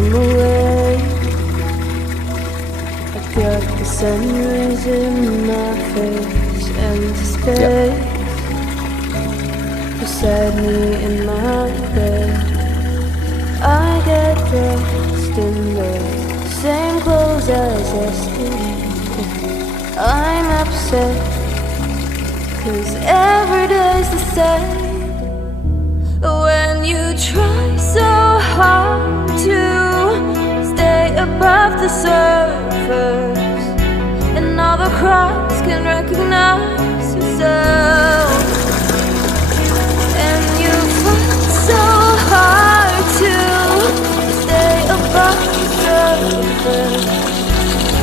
I'm awake. I got the sun rays in my face and space beside me in my bed. I get dressed in the same clothes as yesterday. I'm upset 'cause every day's the same. When you try so hard to stay above the surface, and all the crowds can recognize yourself, and you fight so hard to stay above the surface,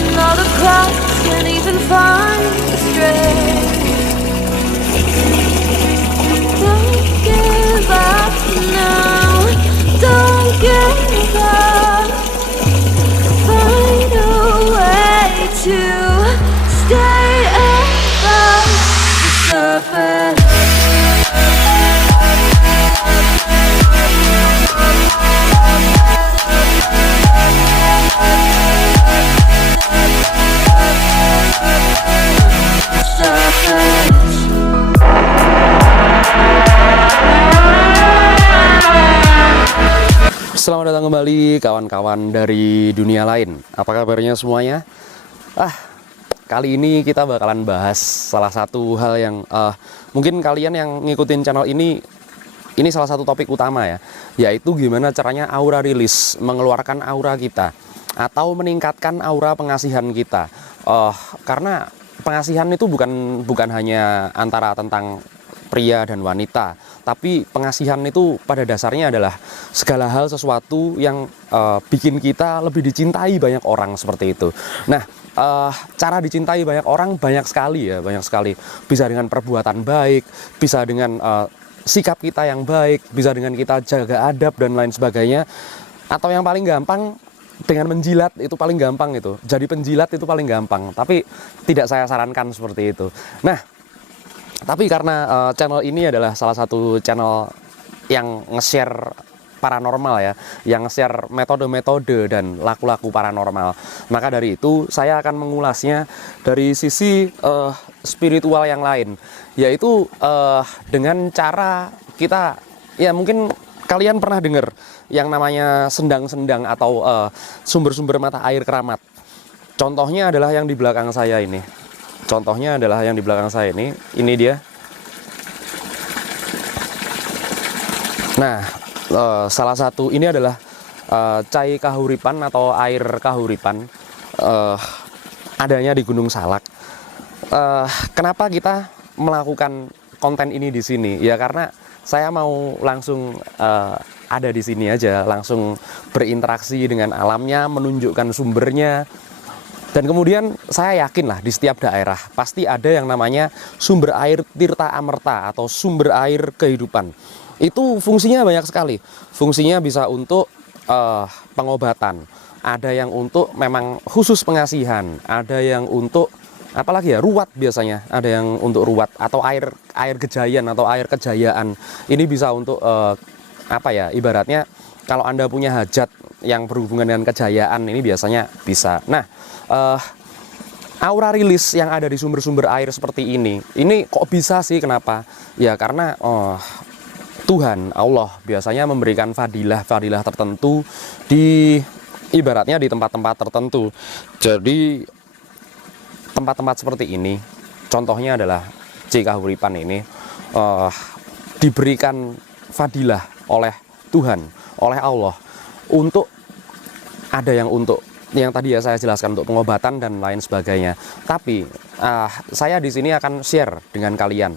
and all the crowds can't even find the strength. Don't give up now, don't give up. Find a way to stay above the surface. Selamat datang kembali kawan-kawan dari dunia lain. Apa kabarnya semuanya? Kali ini kita bakalan bahas salah satu hal yang mungkin kalian yang ngikutin channel ini salah satu topik utama ya, yaitu gimana caranya aura rilis, mengeluarkan aura kita atau meningkatkan aura pengasihan kita. Karena pengasihan itu bukan hanya antara tentang pria dan wanita, tapi pengasihan itu pada dasarnya adalah segala hal sesuatu yang bikin kita lebih dicintai banyak orang, seperti itu. Nah, cara dicintai banyak orang banyak sekali. Bisa dengan perbuatan baik, bisa dengan sikap kita yang baik, bisa dengan kita jaga adab dan lain sebagainya, atau yang paling gampang dengan menjilat, itu paling gampang itu. Jadi penjilat itu paling gampang, tapi tidak saya sarankan seperti itu. Nah, tapi karena channel ini adalah salah satu channel yang nge-share paranormal ya, yang nge-share metode-metode dan laku-laku paranormal, maka dari itu saya akan mengulasnya dari sisi spiritual yang lain, yaitu dengan cara kita, ya mungkin kalian pernah dengar yang namanya sendang-sendang atau sumber-sumber mata air keramat. Contohnya adalah yang di belakang saya ini. Ini dia. Nah, salah satu ini adalah cai kahuripan atau air kahuripan, adanya di Gunung Salak. Kenapa kita melakukan konten ini di sini? Ya karena saya mau langsung ada di sini aja, langsung berinteraksi dengan alamnya, menunjukkan sumbernya. Dan kemudian saya yakin lah di setiap daerah pasti ada yang namanya sumber air tirta amerta atau sumber air kehidupan. Itu fungsinya banyak sekali. Fungsinya bisa untuk pengobatan, ada yang untuk memang khusus pengasihan, ada yang untuk apalagi ya, ruwat biasanya, ada yang untuk ruwat atau air gejayan atau air kejayaan. Ini bisa untuk ibaratnya kalau Anda punya hajat yang berhubungan dengan kejayaan, ini biasanya bisa. Nah, aura rilis yang ada di sumber-sumber air seperti ini kok bisa sih? Kenapa? Ya karena Tuhan Allah biasanya memberikan fadilah tertentu ibaratnya di tempat-tempat tertentu. Jadi tempat-tempat seperti ini, contohnya adalah Cai Kahuripan ini, diberikan fadilah oleh Tuhan, oleh Allah, untuk ada yang tadi ya saya jelaskan untuk pengobatan dan lain sebagainya. Tapi saya di sini akan share dengan kalian.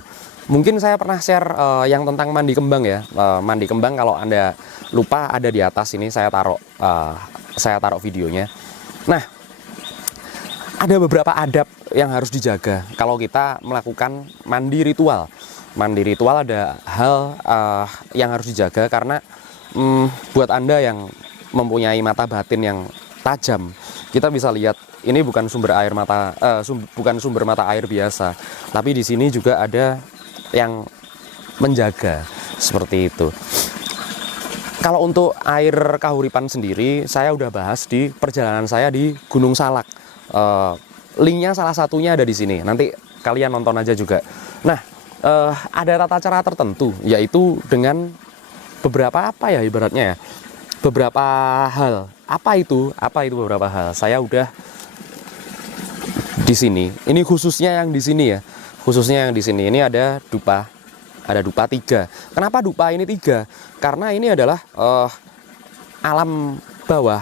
Mungkin saya pernah share yang tentang mandi kembang ya. Mandi kembang, kalau Anda lupa, ada di atas ini saya taruh videonya. Nah, ada beberapa adab yang harus dijaga kalau kita melakukan mandi ritual. Mandi ritual ada hal yang harus dijaga karena buat Anda yang mempunyai mata batin yang tajam, kita bisa lihat ini bukan sumber mata air biasa, tapi di sini juga ada yang menjaga seperti itu. Kalau untuk air kahuripan sendiri, saya udah bahas di perjalanan saya di Gunung Salak. Linknya salah satunya ada di sini. Nanti kalian nonton aja juga. Nah, ada tata cara tertentu, yaitu dengan beberapa apa ya ibaratnya ya, beberapa hal. Apa itu? Apa itu beberapa hal? Saya udah di sini. Ini khususnya yang di sini ya. Khususnya yang di sini. Ini ada dupa. Ada dupa 3. Kenapa dupa ini 3? Karena ini adalah alam bawah.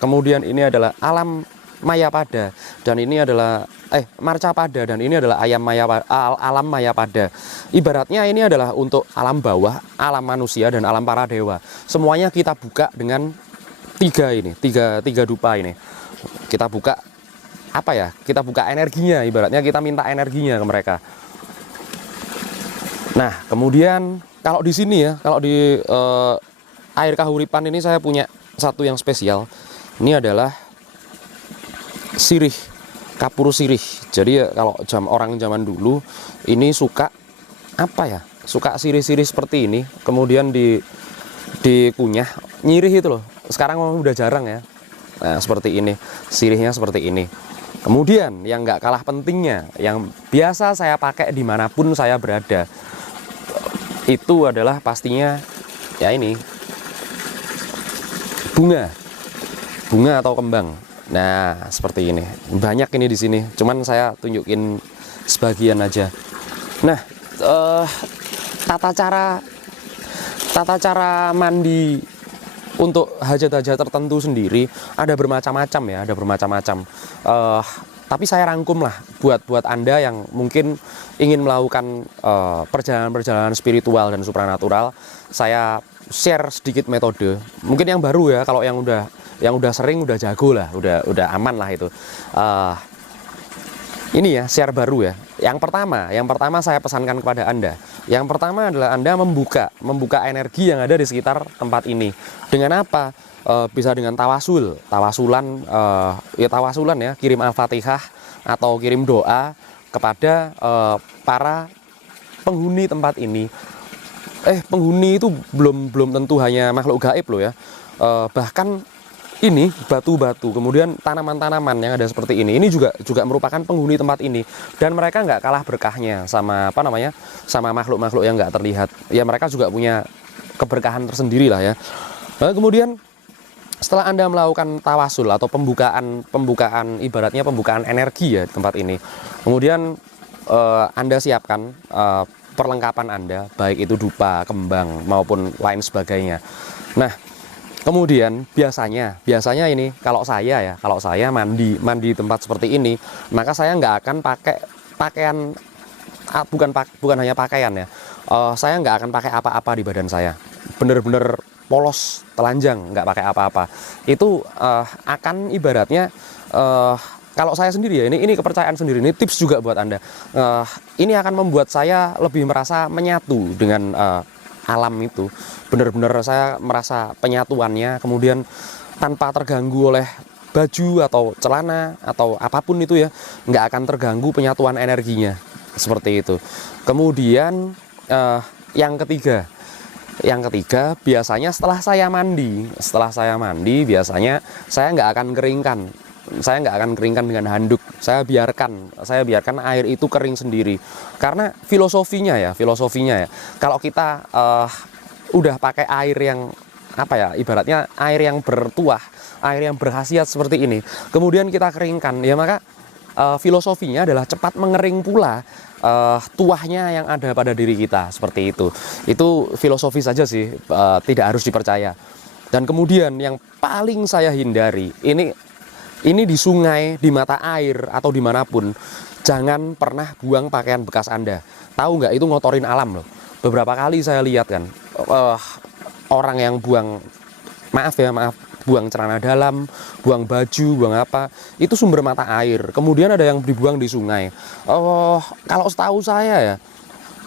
Kemudian ini adalah alam Mayapada, dan ini adalah Marcapada, dan ini adalah alam Mayapada. Ibaratnya ini adalah untuk alam bawah, alam manusia, dan alam para dewa. Semuanya kita buka dengan 3 ini, tiga dupa ini. Kita buka apa ya? Kita buka energinya, ibaratnya kita minta energinya ke mereka. Nah, kemudian kalau di sini ya, kalau di air kahuripan ini saya punya satu yang spesial. Ini adalah sirih, kapur sirih. Jadi ya, kalau orang zaman dulu ini suka apa ya? Suka sirih-sirih seperti ini, kemudian dikunyah, nyirih itu loh. Sekarang udah jarang ya. Nah, seperti ini, sirihnya seperti ini. Kemudian yang nggak kalah pentingnya, yang biasa saya pakai dimanapun saya berada, itu adalah pastinya ya ini, bunga atau kembang. Nah, seperti ini. Banyak ini di sini. Cuman saya tunjukin sebagian aja. Nah, tata cara mandi untuk hajat-hajat tertentu sendiri ada bermacam-macam ya, ada bermacam-macam. Tapi saya rangkum lah buat Anda yang mungkin ingin melakukan perjalanan-perjalanan spiritual dan supranatural. Saya share sedikit metode. Mungkin yang baru ya, kalau yang udah sering, udah jago lah, udah aman lah itu. Ini ya, share baru ya. Yang pertama saya pesankan kepada Anda. Yang pertama adalah Anda membuka energi yang ada di sekitar tempat ini. Dengan apa? Bisa dengan tawasulan ya, kirim Al-Fatihah atau kirim doa kepada para penghuni tempat ini. Penghuni itu belum tentu hanya makhluk gaib loh ya. Bahkan ini batu-batu, kemudian tanaman-tanaman yang ada seperti ini juga merupakan penghuni tempat ini, dan mereka nggak kalah berkahnya sama sama makhluk-makhluk yang nggak terlihat. Ya, mereka juga punya keberkahan tersendiri lah ya. Nah, kemudian setelah Anda melakukan tawasul atau pembukaan ibaratnya pembukaan energi ya di tempat ini, kemudian Anda siapkan perlengkapan Anda, baik itu dupa, kembang maupun lain sebagainya. Nah, kemudian biasanya ini kalau saya mandi di tempat seperti ini, maka saya nggak akan pakai pakaian, bukan hanya pakaian ya, saya nggak akan pakai apa-apa di badan saya, bener-bener polos, telanjang, nggak pakai apa-apa. Itu akan ibaratnya kalau saya sendiri ya, ini kepercayaan sendiri, ini tips juga buat Anda. Ini akan membuat saya lebih merasa menyatu dengan alam itu. Benar-benar saya merasa penyatuannya, kemudian tanpa terganggu oleh baju atau celana atau apapun itu ya, nggak akan terganggu penyatuan energinya, seperti itu. Kemudian yang ketiga biasanya setelah saya mandi biasanya saya nggak akan keringkan dengan handuk. Saya biarkan air itu kering sendiri, karena filosofinya ya kalau kita udah pakai air yang ibaratnya air yang bertuah, air yang berkhasiat seperti ini, kemudian kita keringkan ya, maka filosofinya adalah cepat mengering pula tuahnya yang ada pada diri kita, seperti itu. Itu filosofi saja sih, tidak harus dipercaya. Dan kemudian yang paling saya hindari, ini di sungai, di mata air, atau dimanapun, jangan pernah buang pakaian bekas Anda. Tahu nggak, itu ngotorin alam loh. Beberapa kali saya lihat kan, orang yang buang celana dalam, buang baju, buang apa, itu sumber mata air. Kemudian ada yang dibuang di sungai. Kalau setahu saya ya,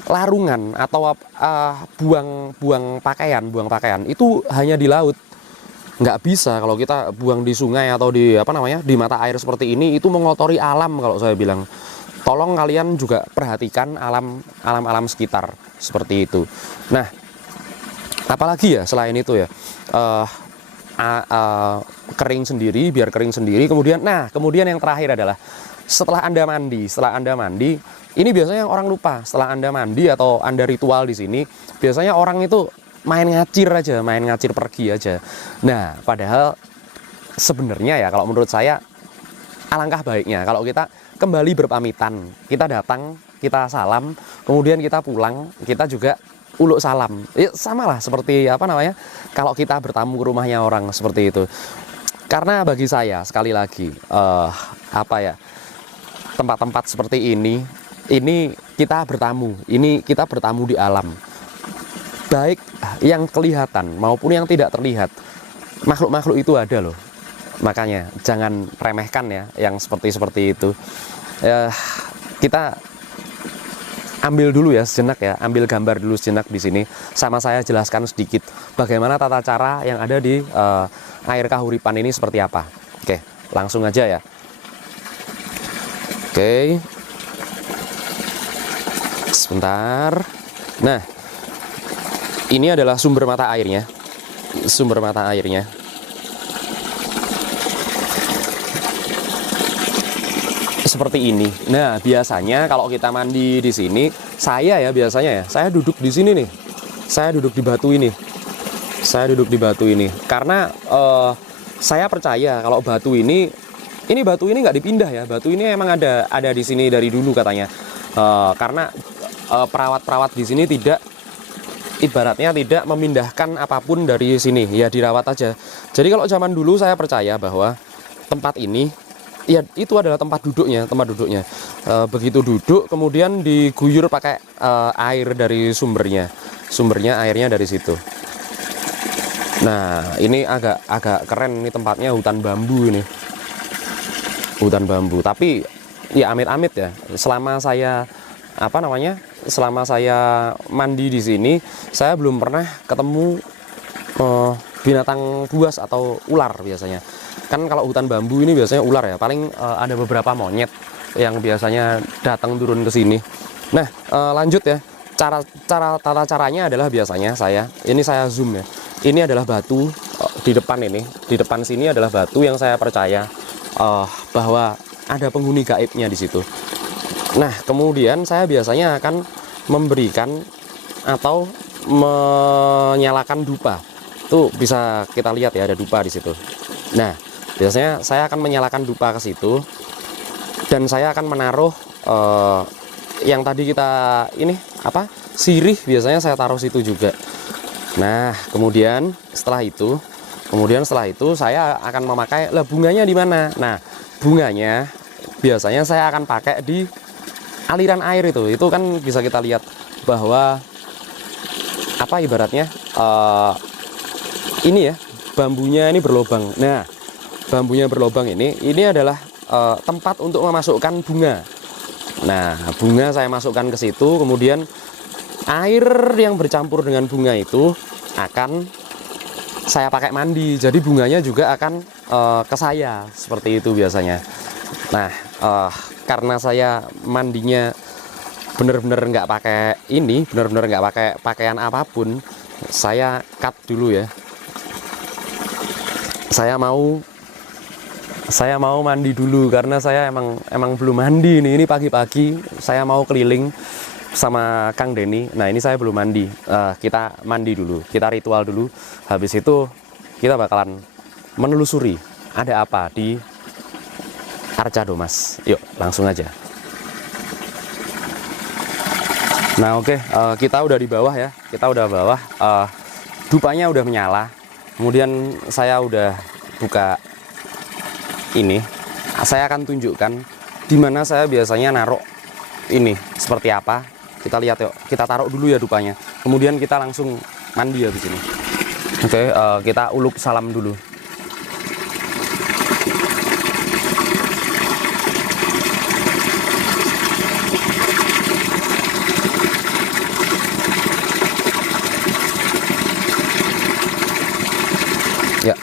larungan atau buang pakaian itu hanya di laut. Nggak bisa kalau kita buang di sungai atau di mata air seperti ini, itu mengotori alam kalau saya bilang. Tolong kalian juga perhatikan alam sekitar seperti itu. Nah, apalagi ya selain itu ya, kering sendiri, biar kering sendiri. Kemudian yang terakhir adalah setelah Anda mandi, ini biasanya yang orang lupa. Setelah Anda mandi atau Anda ritual di sini, biasanya orang itu main ngacir pergi aja. Nah, padahal sebenarnya ya kalau menurut saya alangkah baiknya kalau kita kembali berpamitan. Kita datang, kita salam, kemudian kita pulang, kita juga uluk salam. Ya, sama lah seperti kalau kita bertamu ke rumahnya orang, seperti itu. Karena bagi saya sekali lagi tempat-tempat seperti ini kita bertamu di alam, baik yang kelihatan maupun yang tidak terlihat. Makhluk-makhluk itu ada loh, makanya jangan remehkan ya yang seperti itu. Kita ambil dulu ya sejenak ya, ambil gambar dulu sejenak di sini. Sama saya jelaskan sedikit bagaimana tata cara yang ada di air kahuripan ini seperti apa. Oke, langsung aja ya. Oke, sebentar. Nah, ini adalah sumber mata airnya. Seperti ini. Nah, biasanya kalau kita mandi di sini, saya duduk di sini nih. Saya duduk di batu ini. Karena saya percaya kalau batu ini nggak dipindah ya. Batu ini emang ada di sini dari dulu katanya. Karena perawat-perawat di sini ibaratnya tidak memindahkan apapun dari sini, ya dirawat aja. Jadi kalau zaman dulu saya percaya bahwa tempat ini ya itu adalah tempat duduknya. Begitu duduk kemudian diguyur pakai air dari sumbernya airnya dari situ. Nah, ini agak keren nih tempatnya, hutan bambu. Tapi ya amit-amit ya, selama saya mandi di sini, saya belum pernah ketemu binatang buas atau ular. Biasanya kan kalau hutan bambu ini biasanya ular ya, paling ada beberapa monyet yang biasanya datang turun ke sini. Nah, lanjut ya, tata caranya adalah biasanya saya zoom ya, ini adalah batu di depan sini adalah batu yang saya percaya bahwa ada penghuni gaibnya di situ. Nah, kemudian saya biasanya akan memberikan atau menyalakan dupa. Tuh bisa kita lihat ya, ada dupa di situ. Nah, biasanya saya akan menyalakan dupa ke situ dan saya akan menaruh yang tadi kita sirih, biasanya saya taruh situ juga. Nah, kemudian setelah itu saya akan memakai bunganya di mana? Nah, bunganya biasanya saya akan pakai di aliran air itu kan bisa kita lihat bahwa ibaratnya ini ya, bambunya ini berlobang. Nah, bambunya berlobang ini adalah tempat untuk memasukkan bunga. Nah, bunga saya masukkan ke situ, kemudian air yang bercampur dengan bunga itu akan saya pakai mandi. Jadi bunganya juga akan ke saya, seperti itu biasanya. Nah, karena saya mandinya bener-bener nggak pakai pakaian apapun, saya cut dulu ya. Saya mau mandi dulu karena saya emang belum mandi nih. Ini pagi-pagi saya mau keliling sama Kang Denny. Nah, ini saya belum mandi. Kita mandi dulu, kita ritual dulu. Habis itu kita bakalan menelusuri ada apa di Arca-Domas. Yuk, langsung aja. Nah, oke, kita udah di bawah ya. Dupanya udah menyala. Kemudian saya udah buka ini. Saya akan tunjukkan di mana saya biasanya naruh ini seperti apa. Kita lihat yuk. Kita taruh dulu ya dupanya. Kemudian kita langsung mandi habis ini. Oke, kita uluk salam dulu. Ya.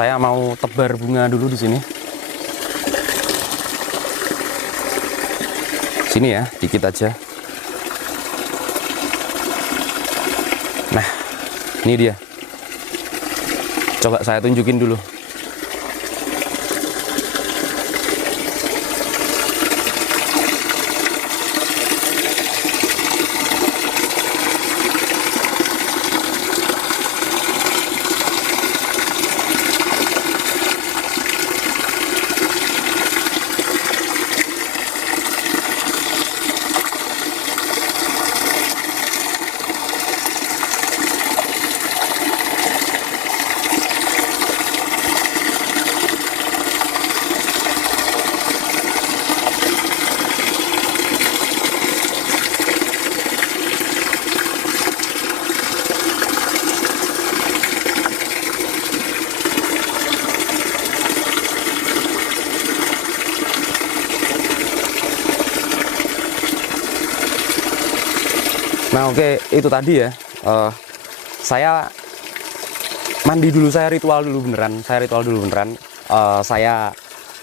Saya mau tebar bunga dulu di sini. Sini ya, dikit aja. Nah, ini dia. Coba saya tunjukin dulu. Nah oke, itu tadi ya, saya mandi dulu, saya ritual dulu beneran, saya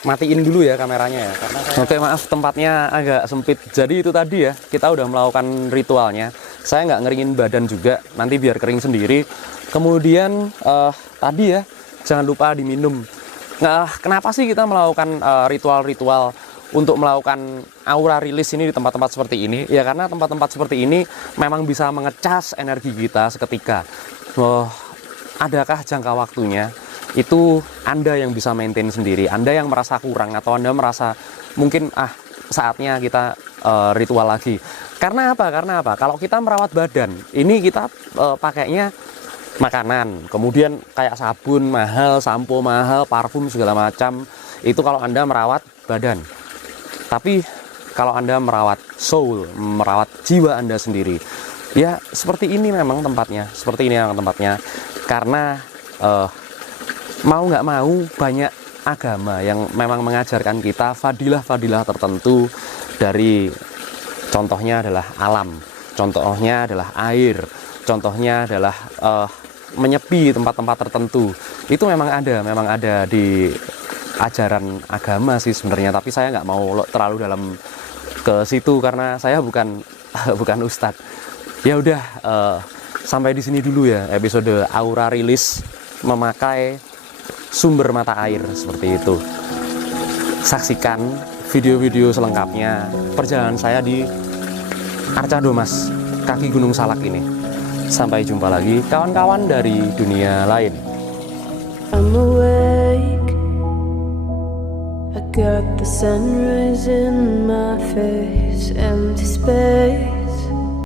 matiin dulu ya kameranya ya, karena oke maaf tempatnya agak sempit. Jadi itu tadi ya, kita udah melakukan ritualnya, saya nggak ngeringin badan juga, nanti biar kering sendiri. Kemudian tadi ya, jangan lupa diminum. Nah, kenapa sih kita melakukan ritual-ritual untuk melakukan aura rilis ini di tempat-tempat seperti ini? Ya karena tempat-tempat seperti ini memang bisa mengecas energi kita seketika. Adakah jangka waktunya? Itu Anda yang bisa maintain sendiri. Anda yang merasa kurang atau Anda merasa mungkin saatnya kita ritual lagi. Karena apa? Kalau kita merawat badan, ini kita pakainya makanan, kemudian kayak sabun mahal, sampo mahal, parfum segala macam. Itu kalau Anda merawat badan. Tapi kalau Anda merawat soul, merawat jiwa Anda sendiri, ya seperti ini memang tempatnya, karena mau nggak mau banyak agama yang memang mengajarkan kita fadilah-fadilah tertentu dari, contohnya adalah alam, contohnya adalah air, contohnya adalah menyepi tempat-tempat tertentu. Itu memang ada di ajaran agama sih sebenarnya, tapi saya nggak mau terlalu dalam ke situ karena saya bukan ustadz. Ya udah, sampai di sini dulu ya episode aura rilis memakai sumber mata air seperti itu. Saksikan video-video selengkapnya perjalanan saya di Arca Domas, kaki Gunung Salak ini. Sampai jumpa lagi kawan-kawan dari dunia lain. I'm awake, I got the sunrise in my face, empty space.